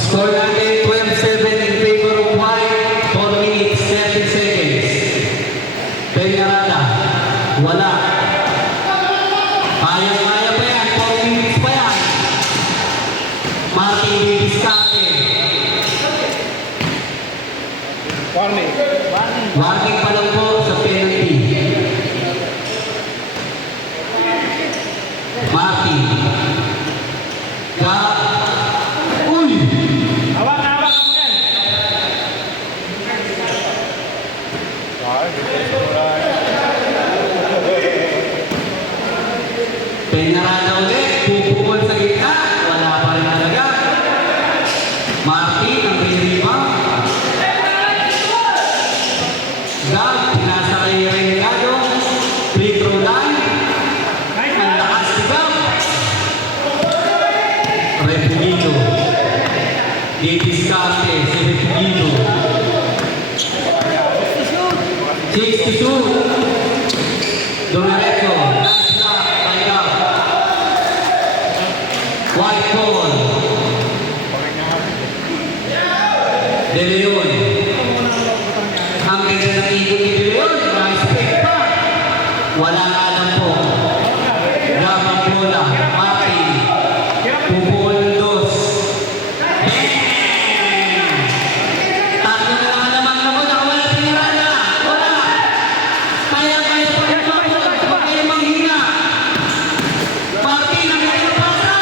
Score natin 12-7 in favor of white, 4 minutes, 30 seconds. Peñaranda, wala. Kaya pa yan, 4 minutes pa yan. Martin Bibiscate. Warning pa lang po sa penalty. Martin. Uy! Hawak mo yan. Peñaranda ulit, pupukol sa gitna. Wala pa rin talaga. Martin, ang piniripa. Gab, pinasa kay Rengado. Free throw line. Ang lakas si Gab. Refugido. Bibiscate, si Refugido. 6 to shoot. Domineco. Nice block by Gab. White ball. De Leon. Ang ganda ng ikot ni De Leon. Nice pick pa. Wala nga lang po. Gab ang bola. Martin. Pupukol ng dos. Bang! Tatlo na naman naman na po. Nakawala Peñaranda. Wala. Kaya pa rin mapapot. Huwag kayo manghina. Martin, ang ganda ng pasa.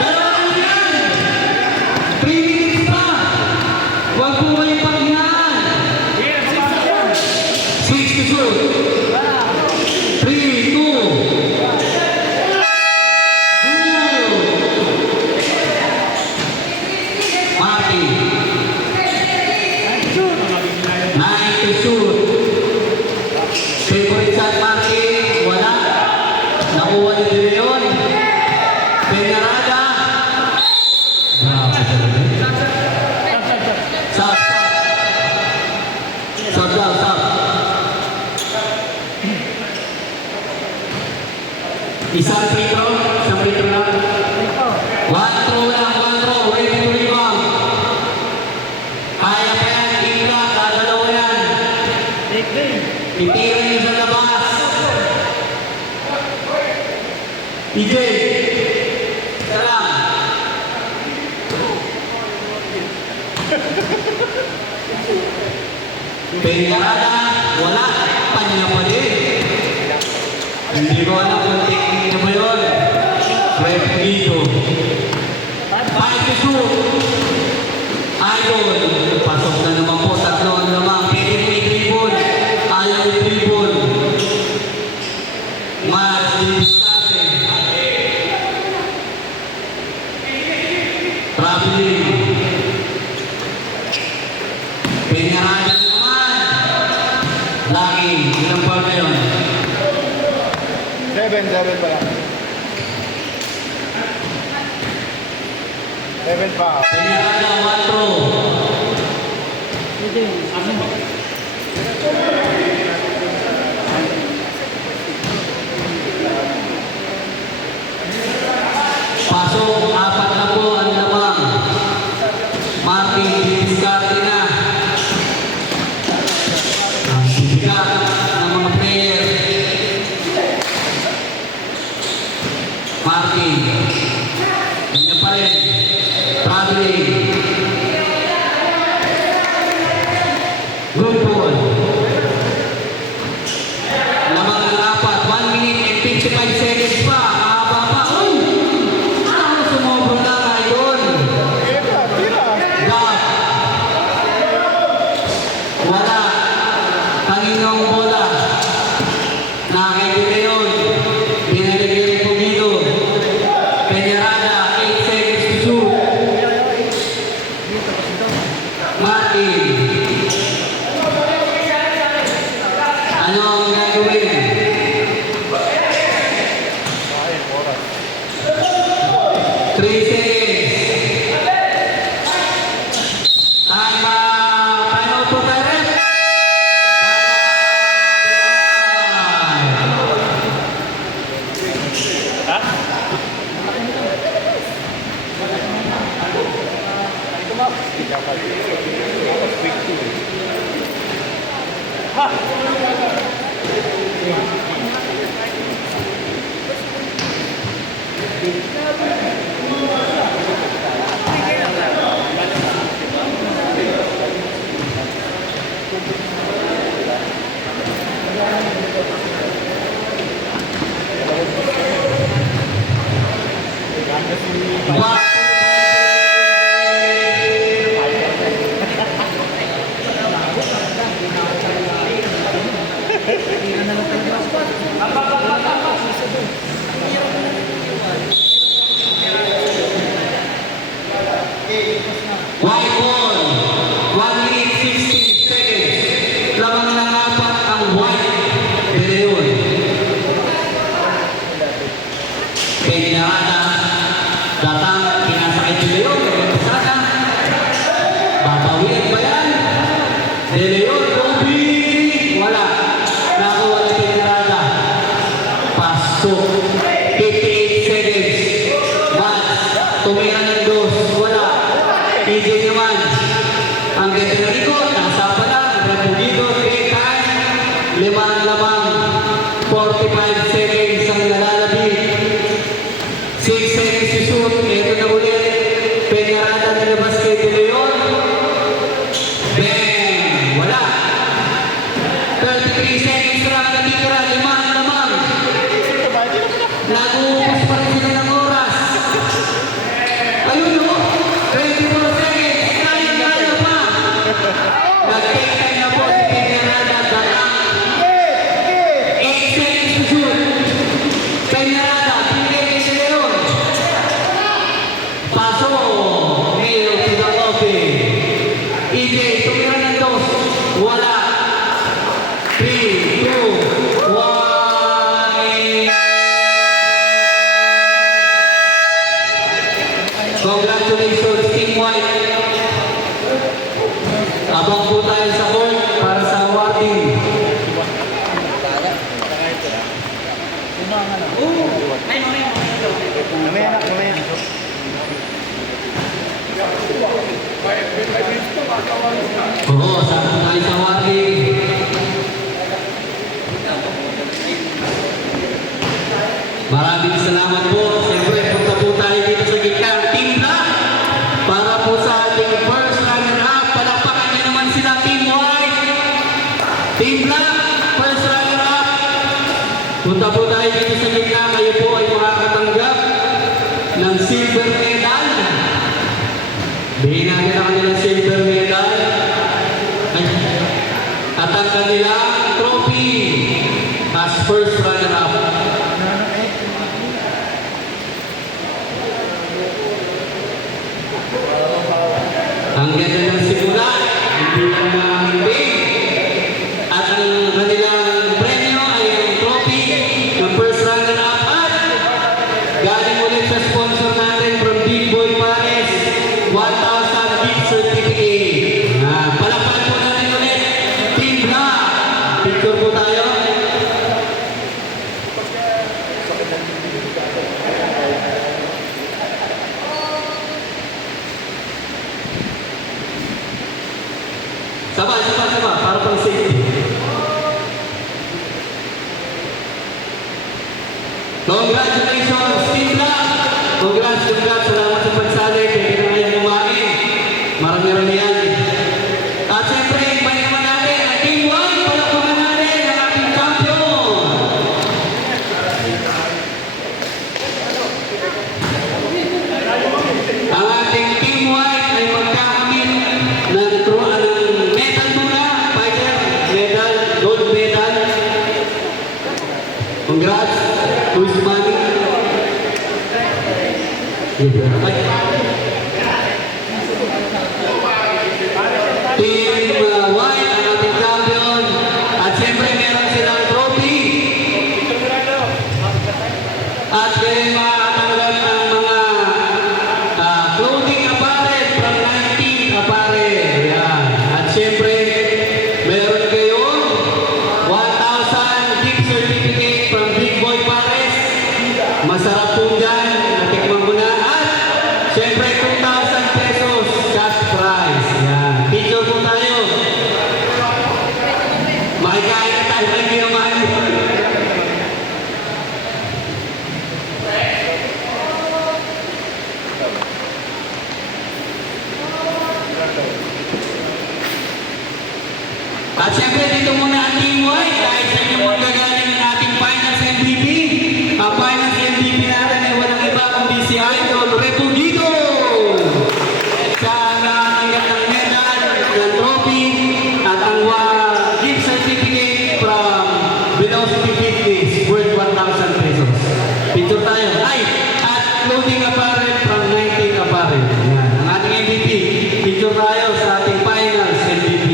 Dalawa na yan. 3 minutes pa. Huwag po kayo panghinaan. 6 to shoot. 3, 2. Martin. 9 to shoot. Favorite shot Martin. Wala. Nakuha ni De Leon. Peñaranda. Grabe talaga. Stop. Isang free throw lang. One throw, ready to rebound. Kaya pa yan, Inga, dadalawa yan. Titira niyo sa labas. PJ, salam. Peñaranda, wala. Panya pa din. Hindi ko alam kung technique na ba yun. Refugido. 5 to shoot. Idol. Pasok na naman po. Tatlo na naman. Pwede mo i-dribble. Ayaw i-dribble. Mas Bibiscate. Traveling. Peñaranda naman. Lagi. Ilang ball na yun? 7 pa lang. 7 pa. Peñaranda, one throw. Pasok, 4 na po ang lamang. Martin, Bibiscate na. Ang bibigat ng mga player. Martin. Ganyan pa rin. Traveling. Good ball. Lamang ng 4. 1 minute and 55 seconds pa. Mahaba pa. Uy! Ano sumobro na ngayon? Gab. Wala. Kaninong bola. Nakikita yun. Binalagay rin po dito. Peñaranda, 8 seconds to shoot. Martin. Ano ang gagawin? 3 seconds. Time out po tayo rin. Ha? White ball, 1 minute 60 seconds. Lamang ng apat ang White De Leon. Peñaranda, datang, pinasakit De Leon. Sana, babawiin ba yan? De Leon, Kobe, wala. Nakuha ni Peñaranda. Pasok, 58 seconds. Mas, tumira ng dos, wala. PJ naman, ang ganda ng likod, nasa pa lang, Rapugido, 3 times, lamang, 45 seconds ang nalalabit, 6 seconds to shoot, ito na ulit, Peñaranda na labas kay De Leon, bang, wala, 33 seconds na natitira, lamang, nag-uupos pa rin sila ng oras, ayun o, 24 seconds, kaya pa. Nag-take na po si Peñaranda, datang. 8 seconds to shoot. Peñaranda, pinigay kay De Leon. Paso, Neil Pidacope. EJ, tumira ng dos. Wala. 3, 2, 1. Congratulations, Team White. Abang po tayo sa court para sa awarding. Mamaya na, mamaya. Oo, saan po tayo sa awarding? Maraming salamat po. Siyempre, punta po tayo dito sa gitna. Team Black, para po sa ating first runner-up. Palakpakan niyo naman sila, Team White. Team Black, first runner-up. Punta po tayo dito sa gitna. Kayo po ay makakatanggap ng silver medal. Bigyan natin ang kanilang silver medal. At ang kanilang trophy as first runner-up. Ang ganda ng simula, hindi lang hindi. At ang kanilang premyo ay ang trophy ng first runner-up at galing ulit sa sponsor natin from Big Boy Pares, 1,000 gift certificate. Palakpakan po natin ulit, Team Black. Picture po tayo. Sama, para pang safety. Congratulations, Team Black! Congrats. Salamat sa pagsali. Pwede na kayong kumain. Marami-rami yan. At siyempre, invite naman natin ang Team White. Palakpakan natin ang ating champion. Ang ating Team White ay magkakamit ng medal muna, fighter, medal, gold medal. Congrats, who's money? Team White, ang ating champion. At siyempre, meron silang trophy. At kayo makakatanggap ng mga clothing apparel from 19 apparel. Yan. At siyempre, meron kayong 1,000 gift certificate from Big Boy Pares. Masarap po dyan. Natikman ko na. At siyempre, 2,000 pesos cash prize. Yan. Picture po tayo. Makikain na tayo. Thank you naman. Siyempre, dito muna ang Team White dahil sa inyo mong gagaling ang ating Finals MVP. Ang Finals MVP natin ay walang iba kundi si Idol Repugito. Siya ang nanganganggap ng medal, ng trophy, at ang gift certificate from Velocity Fitness worth 1,000 pesos. Picture tayo. Ay! At clothing apparel from 19 Apparel. Yan. Ang ating MVP. Picture tayo sa ating Finals MVP.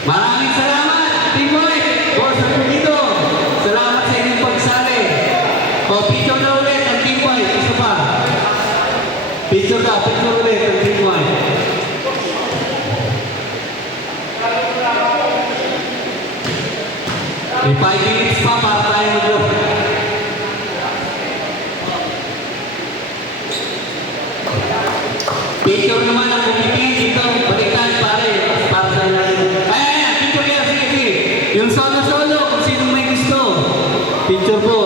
Maraming salamat, Team White, Boss Repugito. Salamat sa inyong pagsali. O, picture na ulit ang Team White. Isa pa. Picture ulit ang Team White. May 5 minutes pa para tayo mag-go. Picture naman ang bumiti dito. Balikan pare. Para sa natin. Ayan, picture kayo. Sige, sige. Yung solo-solo, kung sinong may gusto. Picture po.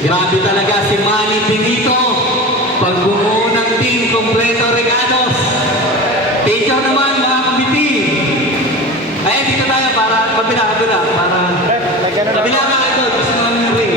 Grabe talaga si Manny Benito. Pag bumuo ng team, kompleto regalos. Picture naman, mga bumiti. Ayan, dito tayo para kabila. Para Lagyan na kabila ka ito. Gusto naman yung ring.